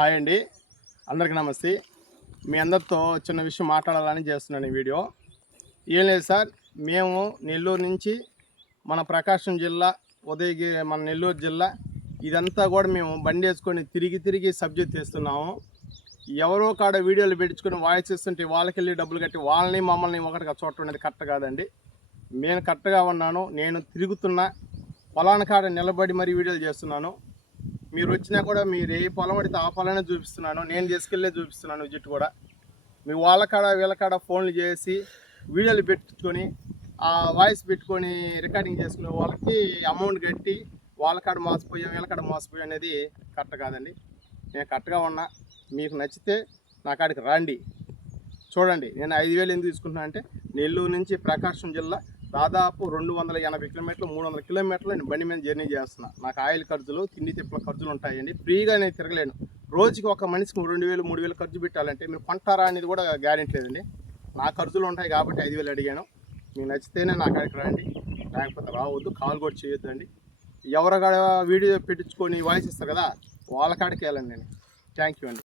Hi అండి, అందరికీ నమస్తే. మీ అందరితో చిన్న విషయం మాట్లాడాలని చేస్తున్నాను ఈ వీడియో. ఏం లేదు సార్, మేము నెల్లూరు నుంచి మన ప్రకాశం జిల్లా, మన నెల్లూరు జిల్లా ఇదంతా కూడా మేము బండి వేసుకొని తిరిగి సబ్జెక్ట్ చేస్తున్నాము. ఎవరో కాడ వీడియోలు పెట్టించుకొని వాయిస్ ఇస్తుంటే వాళ్ళకి వెళ్ళి డబ్బులు కట్టి వాళ్ళని మమ్మల్ని ఒకటిగా చూడటం అనేది కరెక్ట్ కాదండి. నేను కరెక్ట్గా ఉన్నాను, నేను తిరుగుతున్నా, పొలాన కాడ నిలబడి మరీ వీడియోలు చేస్తున్నాను. మీరు వచ్చినా కూడా మీరు ఏ పొలం పడితే ఆ పొలాన్ని చూపిస్తున్నాను, నేను తీసుకెళ్ళే చూపిస్తున్నాను. విజిట్ కూడా మీ వాళ్ళ కాడ వీళ్ళ కాడ ఫోన్లు చేసి వీడియోలు పెట్టుకొని ఆ వాయిస్ పెట్టుకొని రికార్డింగ్ చేసుకునే వాళ్ళకి అమౌంట్ కట్టి వాళ్ళ కాడ మోసపోయాం వీళ్ళ కాడ మోసపోయాం అనేది కరెక్ట్ కాదండి. నేను కరెక్ట్గా ఉన్నా, మీకు నచ్చితే నా కాడికి రండి, చూడండి. నేను 5,000 ఎందుకు తీసుకుంటున్నా అంటే నెల్లూరు నుంచి ప్రకాశం జిల్లా దాదాపు 280 కిలోమీటర్లు 300 కిలోమీటర్లు నేను బండి మీద జర్నీ చేస్తున్నా. నాకు ఆయిల్ ఖర్చులు, తిండి తిప్పల ఖర్చులు ఉంటాయండి. ఫ్రీగా నేను తిరగలేను. రోజుకి ఒక మనిషికి 2,000 3,000 ఖర్చు పెట్టాలంటే మీరు కొంటారా అనేది కూడా గ్యారెంటీ లేదండి. నా ఖర్చులు ఉంటాయి కాబట్టి 5,000 అడిగాను. మీకు నచ్చితేనే నా కాడికి రండి, లేకపోతే రావద్దు. కాల్ కూడా చేయొద్దండి. ఎవరికాడ వీడియో పెట్టించుకొని వాయిస్ ఇస్తారు కదా, వాళ్ళ కాడికి వెళ్ళండి. నేను థ్యాంక్ యూ అండి.